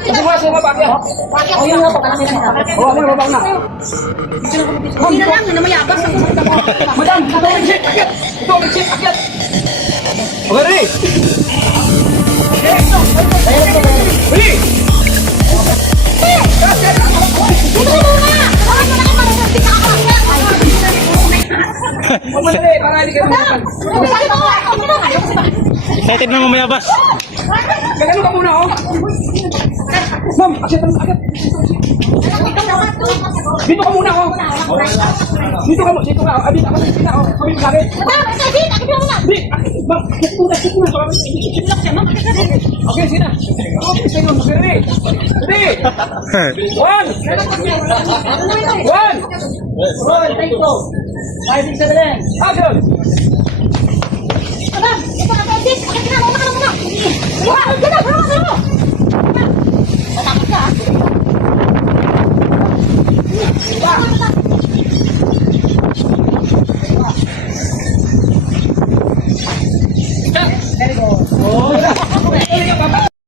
Semua semua pakai. Oh, yun nga po, kalaki lang dapat. Oh, ano babang na. Hindi na lang, namayabas ang Madam, ito ang shit, akyat. Ito ang shit, akyat. Okay, ready? Ready? Huwag madali, para hindi kayo mayapan. Excited na mamayabas. Gagano ka muna, oh. Ma'am, akyat. Dito ka muna, oh. Dito ka, dito ka. Abit ako sa sila, oh. Kami bakit? Di, ma'am, akyat muna. Okay, sige na. Okay, sige na. Ready? Ready? One. Action. Ito na, ito na, ito na, ito na, ito na, ito na, ito na,